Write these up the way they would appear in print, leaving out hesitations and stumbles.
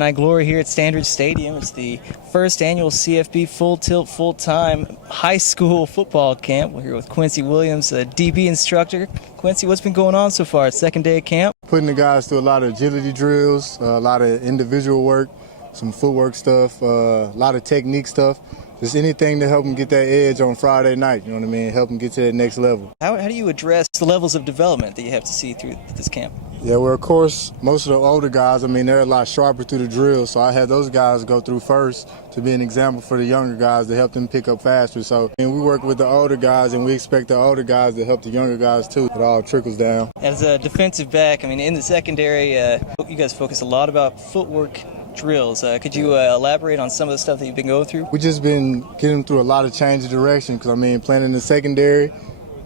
And I glory here at Standard Stadium. It's the first annual CFB Full Tilt Full Time High School Football Camp. We're here with Quincy Williams, a DB instructor. Quincy, what's been going on so far? It's second day of camp. Putting the guys through a lot of agility drills, a lot of individual work, some footwork stuff, a lot of technique stuff. Just anything to help them get that edge on Friday night, you know what I mean? Help them get to that next level. How do you address the levels of development that you have to see through this camp? Yeah, well, of course, most of the older guys, they're a lot sharper through the drill, so I had those guys go through first to be an example for the younger guys to help them pick up faster. So we work with the older guys, and we expect the older guys to help the younger guys, too. It all trickles down. As a defensive back, in the secondary, you guys focus a lot about footwork drills. Could you elaborate on some of the stuff that you've been going through? We've just been getting through a lot of change of direction because, playing in the secondary,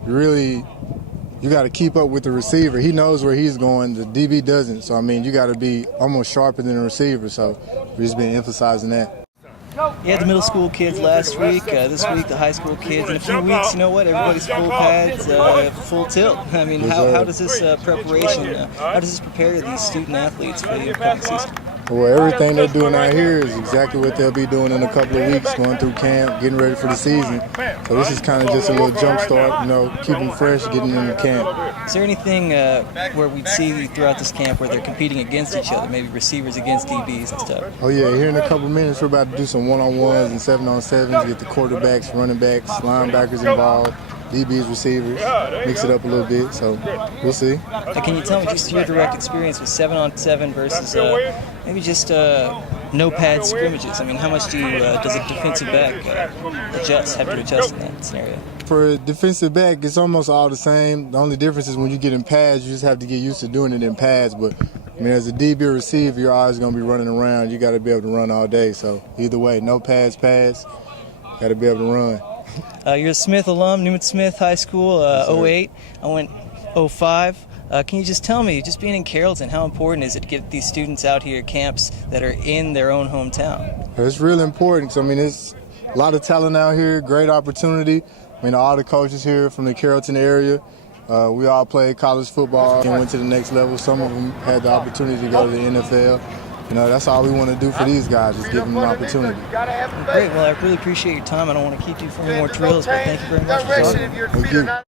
you got to keep up with the receiver. He knows where he's going. The DB doesn't. So, you got to be almost sharper than the receiver. So, we've just been emphasizing that. You had the middle school kids last week, this week the high school kids. In a few weeks, you know what, everybody's full pads, full tilt. How does this preparation, how does this prepare these student athletes for the upcoming season? Well, everything they're doing out here is exactly what they'll be doing in a couple of weeks, going through camp, getting ready for the season. So this is kind of just a little jump start, keep them fresh, getting into camp. Is there anything where we'd see throughout this camp where they're competing against each other, maybe receivers against DBs and stuff? Oh yeah, here in a couple of minutes we're about to do some one-on-ones and 7-on-7s, get the quarterbacks, running backs, linebackers involved. DBs, receivers, mix it up a little bit, so we'll see. Can you tell me just your direct experience with 7-on-7 versus maybe just no-pad scrimmages? How much does a defensive back have to adjust in that scenario? For a defensive back, it's almost all the same. The only difference is when you get in pads, you just have to get used to doing it in pads. But as a DB or receiver, you're always going to be running around. You got to be able to run all day. So either way, no pads, got to be able to run. You're a Smith alum, Newman Smith High School, 08. I went 05. Can you just tell me, just being in Carrollton, how important is it to get these students out here at camps that are in their own hometown? It's really important. So, it's a lot of talent out here, great opportunity. All the coaches here from the Carrollton area, we all played college football and went to the next level. Some of them had the opportunity to go to the NFL. That's all we want to do for these guys, just give them an opportunity. Great. Well, I really appreciate your time. I don't want to keep you for any more drills, but thank you very much for talking. Thank you.